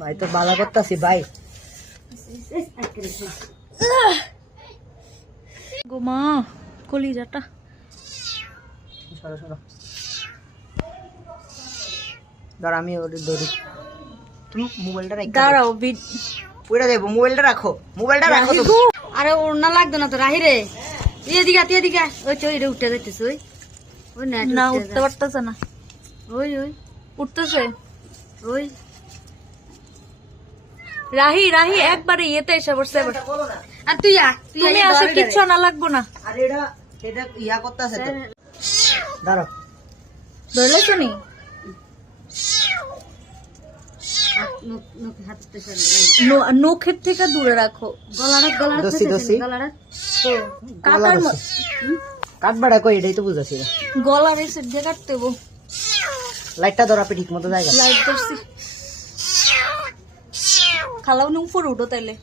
ভাই তো বালা করতেছি ভাই। গোমা কলিজাটা সরো সরো, ধর আমি ওদের ধরি। তুমি মোবাইলটা রাখো, দাঁড়াও পুরা দেবো। মোবাইলটা রাখো, মোবাইলটা রাখো তো। আরে ওর না লাগতো না তো রাহি রে, এদিকে ওই তো এটা উঠতে যাইতেছে, ওই ওই না উঠতে পারতেছে না, ওই ওই উঠতেছে, ওই রাহি রাহি একবারে ইয়েতে এসে বসছে। আর তুই তুমি আসো, কিচ্ছু না লাগবো না। আর এটা এটা ইয়া করতেছে তো, দাঁড়াও। ধরলেছো নি নখের থেকে দূরে রাখো। দোষী দোষী কাটবাড়া কই, এটাই তো বুঝাছি। গলা বেশি দিয়ে কাটতে হবো। লাইটটা ধর আপনি ঠিক মতো জায়গা। লাইট ধরছি, খালাও নি উপরে উঠো তাইলে।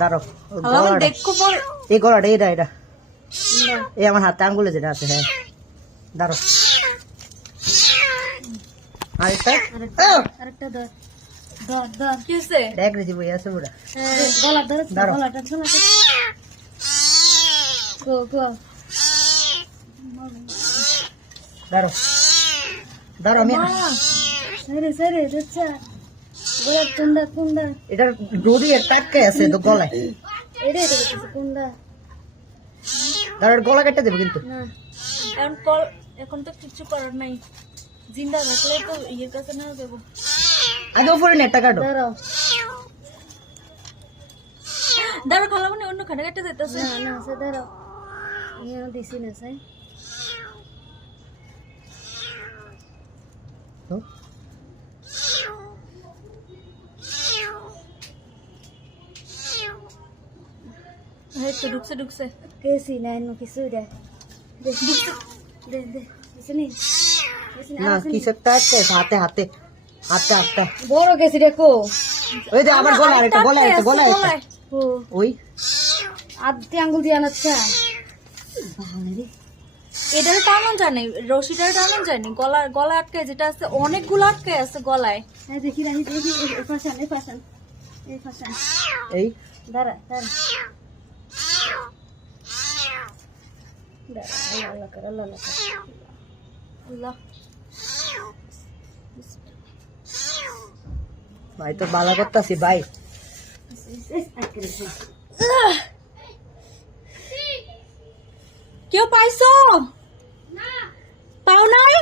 দাঁড়াও, খালাও দেখো পরে এই গলাটা, এটা এটা এই আমার হাতে আঙ্গুলে যেটা আছে। হ্যাঁ দাঁড়াও, আরেকটা ধর ধর ধর কি হইছে দেখ রে, বই আছে পুরা। গলা ধর, দাঁড়াও। গলাটা গো গো দাঁড়াও দাঁড়াও, আমি সরে আচ্ছা গলা কুন্ডা এটার ডোরি টাটকে আছে তো গলায়। এটা কুন্ডা দাঁড়াও, গলা কেটে দেবো কিন্তু। না এখন তো কিছু করার নাই, জিন্দা রাখলে তো ইয়ের কাছে না দেবো। আগে উপরে নেটটা কাটো। দাঁড়াও খালাম না, অন্য খাটে কাটে যেতেছে না সে দাঁড়াও, ইয়ে দিছি না সাই তো এই তো ঢুকছে কেসি না এনো কিছু দে না কিছু একটা আছে হাতে হাতে হাতে হাতে। বড় কেসি দেখো, ওই যে আমার গলা, এটা গলায় আছে, গলায় আছে। ওই আধটি আঙ্গুল দিয়ে আনাচ্ছা, এটা টানান জানি, রশিটা টানান জানি, গলা আটকে যেটা আছে, অনেকগুলো আটকে আছে গলায়। দেখি এই দাঁড়া ভাই তো বালা করতেছি ভাই। কেউ পাইছো? পাও নাই?